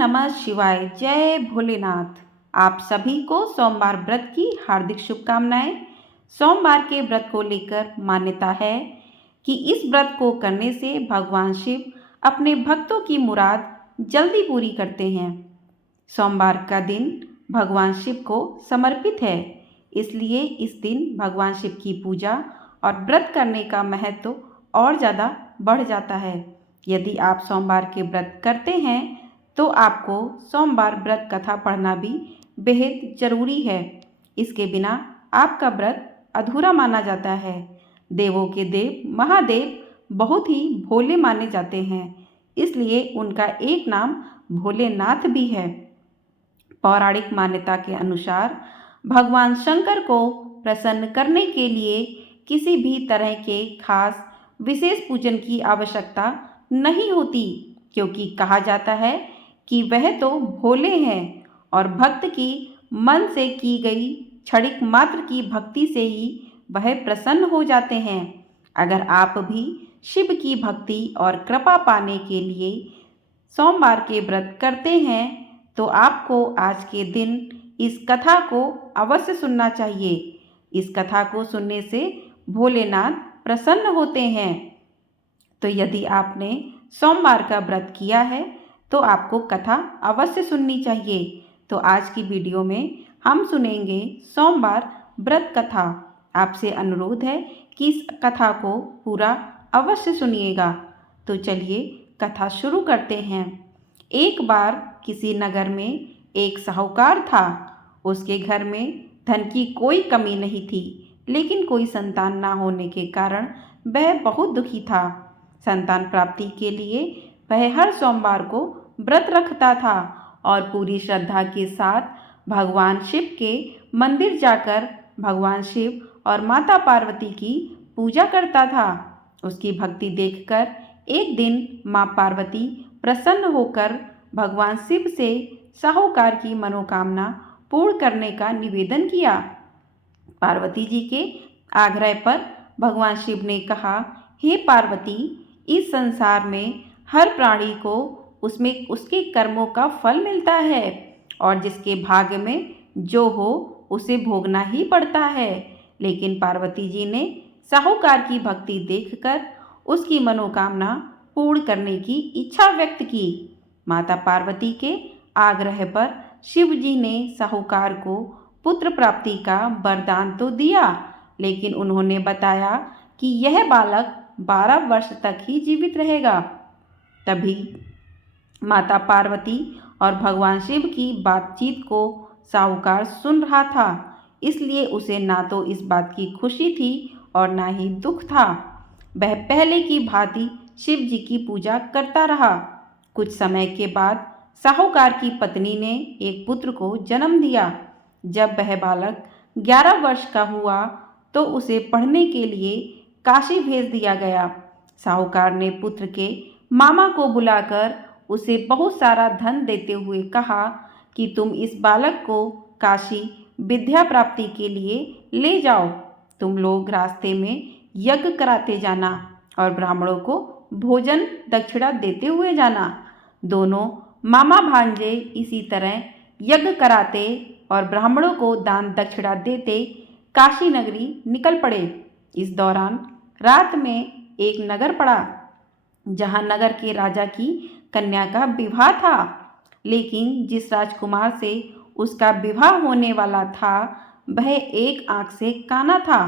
नमः शिवाय। जय भोलेनाथ। आप सभी को सोमवार व्रत की हार्दिक शुभकामनाएं। सोमवार के व्रत को लेकर मान्यता है कि इस व्रत को करने से भगवान शिव अपने भक्तों की मुराद जल्दी पूरी करते हैं। सोमवार का दिन भगवान शिव को समर्पित है, इसलिए इस दिन भगवान शिव की पूजा और व्रत करने का महत्व और ज़्यादा बढ़ जाता है। यदि आप सोमवार के व्रत करते हैं तो आपको सोमवार व्रत कथा पढ़ना भी बेहद जरूरी है। इसके बिना आपका व्रत अधूरा माना जाता है। देवों के देव महादेव बहुत ही भोले माने जाते हैं, इसलिए उनका एक नाम भोलेनाथ भी है। पौराणिक मान्यता के अनुसार भगवान शंकर को प्रसन्न करने के लिए किसी भी तरह के खास विशेष पूजन की आवश्यकता नहीं होती, क्योंकि कहा जाता है कि वह तो भोले हैं और भक्त की मन से की गई क्षणिक मात्र की भक्ति से ही वह प्रसन्न हो जाते हैं। अगर आप भी शिव की भक्ति और कृपा पाने के लिए सोमवार के व्रत करते हैं तो आपको आज के दिन इस कथा को अवश्य सुनना चाहिए। इस कथा को सुनने से भोलेनाथ प्रसन्न होते हैं। तो यदि आपने सोमवार का व्रत किया है तो आपको कथा अवश्य सुननी चाहिए। तो आज की वीडियो में हम सुनेंगे सोमवार व्रत कथा। आपसे अनुरोध है कि इस कथा को पूरा अवश्य सुनिएगा। तो चलिए कथा शुरू करते हैं। एक बार किसी नगर में एक साहूकार था। उसके घर में धन की कोई कमी नहीं थी, लेकिन कोई संतान ना होने के कारण वह बहुत दुखी था। संतान प्राप्ति के लिए वह हर सोमवार को व्रत रखता था और पूरी श्रद्धा के साथ भगवान शिव के मंदिर जाकर भगवान शिव और माता पार्वती की पूजा करता था। उसकी भक्ति देखकर एक दिन माँ पार्वती प्रसन्न होकर भगवान शिव से साहूकार की मनोकामना पूर्ण करने का निवेदन किया। पार्वती जी के आग्रह पर भगवान शिव ने कहा, हे पार्वती, इस संसार में हर प्राणी को उसमें उसके कर्मों का फल मिलता है और जिसके भाग्य में जो हो उसे भोगना ही पड़ता है। लेकिन पार्वती जी ने साहूकार की भक्ति देखकर उसकी मनोकामना पूर्ण करने की इच्छा व्यक्त की। माता पार्वती के आग्रह पर शिव जी ने साहूकार को पुत्र प्राप्ति का वरदान तो दिया, लेकिन उन्होंने बताया कि यह बालक 12 वर्ष तक ही जीवित रहेगा। तभी माता पार्वती और भगवान शिव की बातचीत को साहूकार सुन रहा था, इसलिए उसे ना तो इस बात की खुशी थी और ना ही दुख था। वह पहले की भांति शिव जी की पूजा करता रहा। कुछ समय के बाद साहूकार की पत्नी ने एक पुत्र को जन्म दिया। जब वह बालक 11 वर्ष का हुआ तो उसे पढ़ने के लिए काशी भेज दिया गया। साहूकार ने पुत्र के मामा को बुलाकर उसे बहुत सारा धन देते हुए कहा कि तुम इस बालक को काशी विद्या प्राप्ति के लिए ले जाओ। तुम लोग रास्ते में यज्ञ कराते जाना और ब्राह्मणों को भोजन दक्षिणा देते हुए जाना। दोनों मामा भांजे इसी तरह यज्ञ कराते और ब्राह्मणों को दान दक्षिणा देते काशी नगरी निकल पड़े। इस दौरान रात में एक नगर पड़ा, जहां नगर के राजा की कन्या का विवाह था। लेकिन जिस राजकुमार से उसका विवाह होने वाला था वह एक आंख से काना था।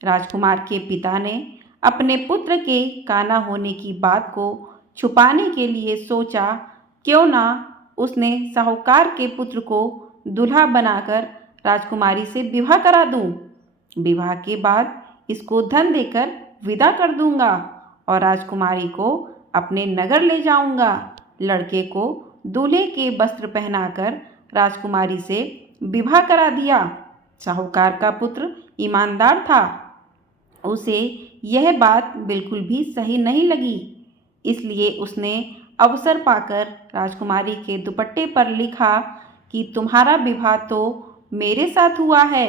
राजकुमार के पिता ने अपने पुत्र के काना होने की बात को छुपाने के लिए सोचा, क्यों ना उसने साहूकार के पुत्र को दूल्हा बनाकर राजकुमारी से विवाह करा दूं। विवाह के बाद इसको धन देकर विदा कर दूंगा और राजकुमारी को अपने नगर ले जाऊंगा। लड़के को दूल्हे के वस्त्र पहनाकर राजकुमारी से विवाह करा दिया। साहूकार का पुत्र ईमानदार था, उसे यह बात बिल्कुल भी सही नहीं लगी, इसलिए उसने अवसर पाकर राजकुमारी के दुपट्टे पर लिखा कि तुम्हारा विवाह तो मेरे साथ हुआ है,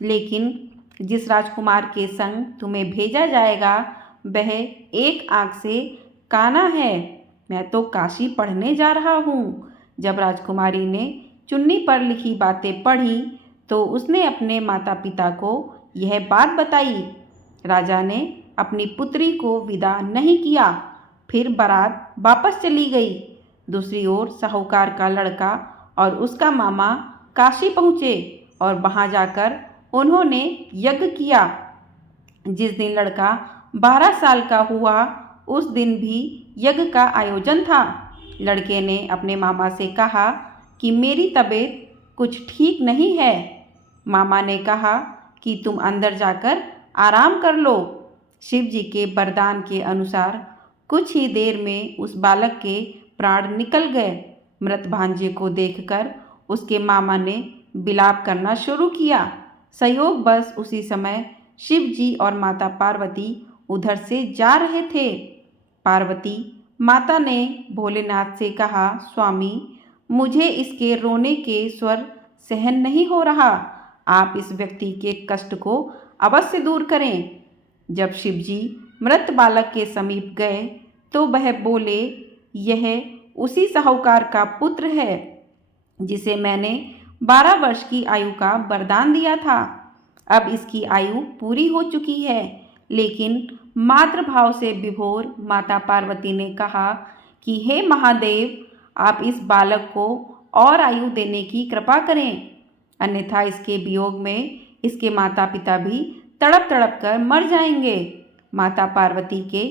लेकिन जिस राजकुमार के संग तुम्हें भेजा जाएगा वह एक आंख से काना है। मैं तो काशी पढ़ने जा रहा हूँ। जब राजकुमारी ने चुन्नी पर लिखी बातें पढ़ी तो उसने अपने माता पिता को यह बात बताई। राजा ने अपनी पुत्री को विदा नहीं किया, फिर बारात वापस चली गई। दूसरी ओर साहूकार का लड़का और उसका मामा काशी पहुँचे और वहाँ जाकर उन्होंने यज्ञ किया। जिस दिन लड़का 12 साल का हुआ उस दिन भी यज्ञ का आयोजन था। लड़के ने अपने मामा से कहा कि मेरी तबीयत कुछ ठीक नहीं है। मामा ने कहा कि तुम अंदर जाकर आराम कर लो। शिव जी के वरदान के अनुसार कुछ ही देर में उस बालक के प्राण निकल गए। मृत भांजे को देखकर उसके मामा ने विलाप करना शुरू किया। संयोगवश उसी समय शिव जी और माता पार्वती उधर से जा रहे थे। पार्वती माता ने भोलेनाथ से कहा, स्वामी, मुझे इसके रोने के स्वर सहन नहीं हो रहा। आप इस व्यक्ति के कष्ट को अवश्य दूर करें। जब शिव जी मृत बालक के समीप गए तो वह बोले, यह उसी साहूकार का पुत्र है जिसे मैंने 12 वर्ष की आयु का वरदान दिया था। अब इसकी आयु पूरी हो चुकी है। लेकिन मातृभाव से विभोर माता पार्वती ने कहा कि हे महादेव, आप इस बालक को और आयु देने की कृपा करें, अन्यथा इसके वियोग में इसके माता पिता भी तड़प तड़प कर मर जाएंगे। माता पार्वती के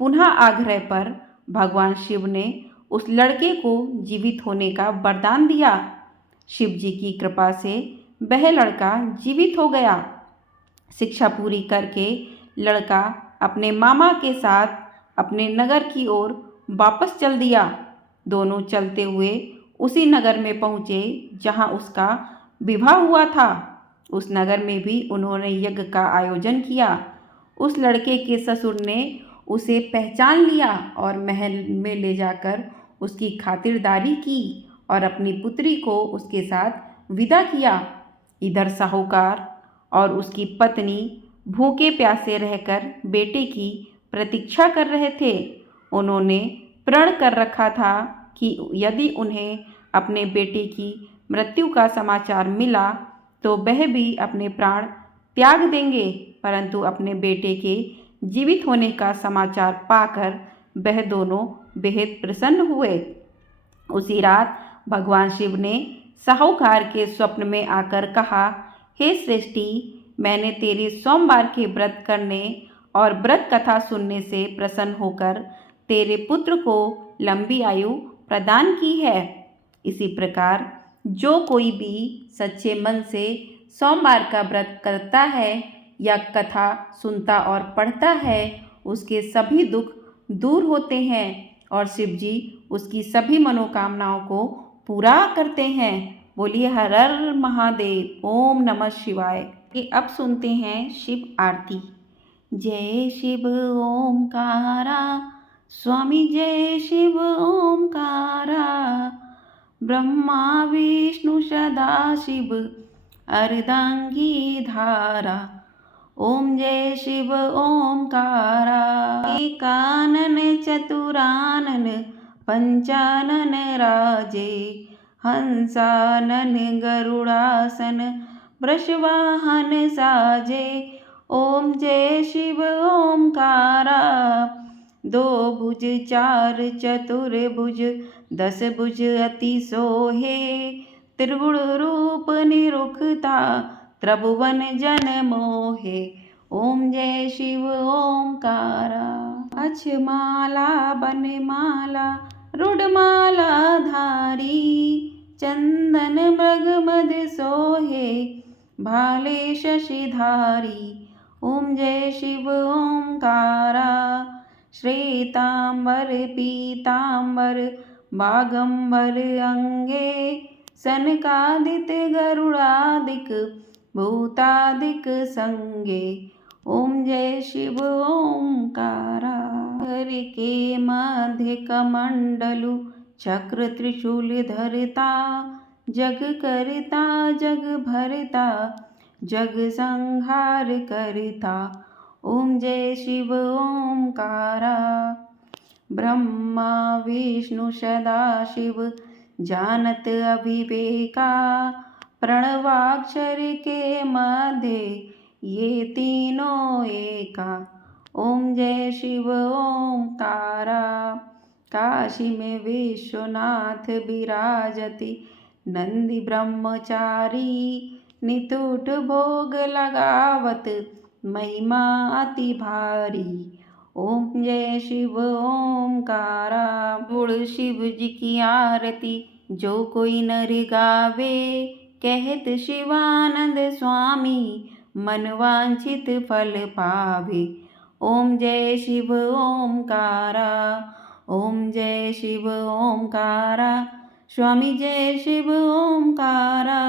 पुनः आग्रह पर भगवान शिव ने उस लड़के को जीवित होने का वरदान दिया। शिव जी की कृपा से वह लड़का जीवित हो गया। शिक्षा पूरी करके लड़का अपने मामा के साथ अपने नगर की ओर वापस चल दिया। दोनों चलते हुए उसी नगर में पहुँचे जहाँ उसका विवाह हुआ था। उस नगर में भी उन्होंने यज्ञ का आयोजन किया। उस लड़के के ससुर ने उसे पहचान लिया और महल में ले जाकर उसकी खातिरदारी की और अपनी पुत्री को उसके साथ विदा किया। इधर साहूकार और उसकी पत्नी भूखे प्यासे रहकर बेटे की प्रतीक्षा कर रहे थे। उन्होंने प्रण कर रखा था कि यदि उन्हें अपने बेटे की मृत्यु का समाचार मिला तो वह भी अपने प्राण त्याग देंगे, परंतु अपने बेटे के जीवित होने का समाचार पाकर वह दोनों बेहद प्रसन्न हुए। उसी रात भगवान शिव ने साहूकार के स्वप्न में आकर कहा, हे सृष्टि, मैंने तेरे सोमवार के व्रत करने और व्रत कथा सुनने से प्रसन्न होकर तेरे पुत्र को लंबी आयु प्रदान की है। इसी प्रकार जो कोई भी सच्चे मन से सोमवार का व्रत करता है या कथा सुनता और पढ़ता है, उसके सभी दुख दूर होते हैं और शिव जी उसकी सभी मनोकामनाओं को पूरा करते हैं। बोलिए हर हर महादेव, ओम नमः शिवाय। अब सुनते हैं शिव आरती। जय शिव ओमकारा, स्वामी जय शिव ओमकारा, ब्रह्मा विष्णु सदाशिव अर्धांगी धारा। ओम जय शिव ओमकारा। एकानन चतुरानन पंचानन राजे, हंसानन गरुड़ासन वृषवाहन साजे। ओम जय शिव ओमकारा। दो भुज चार चतुर्भुज, 10 भुज अति सोहे, त्रिगुण रूप निरुखता त्रिभुवन जन मोहे। ओम जय शिव ओमकारा। अक्षमाला बनमाला रुडमाला धारी, चंदन मृग मद सोहे, भाले शशिधारी। ओम जय शिव ओमकारा। श्वेतांबर पीतांबर बागंबर अंगे, सनकादिक गरुड़ादिक भूतादिक संगे। ओम जय शिव ओमकारा। कर के मध्य कमंडलु चक्र त्रिशूल धरता, जग करता जग भरता, जग संहार करता। ओम जय शिव ओमकारा। ब्रह्मा विष्णु सदाशिव जानत अविवेका प्रणवाक्षर के मध्य ये तीनों एका। ओम जय शिव ओमकारा। काशी में विश्वनाथ विराजति नंदी ब्रह्मचारी नितुट भोग लगावत महिमा अति भारी। ओम जय शिव ओमकारा। गुण शिव जी की आरती जो कोई नर गावे कहत शिवानंद स्वामी मन वांछित फल पावे। ओम जय शिव ओमकारा। ओम जय शिव ओमकारा। स्वामी जय शिव ओमकारा।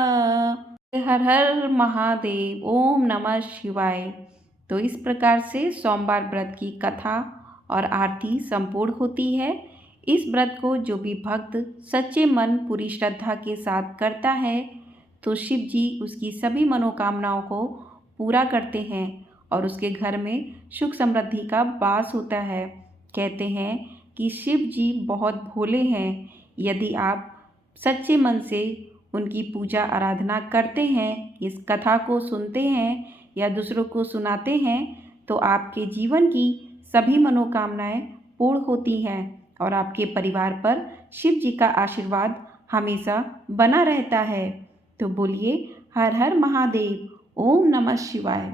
हर हर महादेव। ओम नमः शिवाय। तो इस प्रकार से सोमवार व्रत की कथा और आरती संपूर्ण होती है। इस व्रत को जो भी भक्त सच्चे मन पूरी श्रद्धा के साथ करता है तो शिव जी उसकी सभी मनोकामनाओं को पूरा करते हैं और उसके घर में सुख समृद्धि का वास होता है। कहते हैं कि शिव जी बहुत भोले हैं। यदि आप सच्चे मन से उनकी पूजा आराधना करते हैं, इस कथा को सुनते हैं या दूसरों को सुनाते हैं तो आपके जीवन की सभी मनोकामनाएं पूर्ण होती हैं और आपके परिवार पर शिव जी का आशीर्वाद हमेशा बना रहता है। तो बोलिए हर हर महादेव। ओम नमः शिवाय।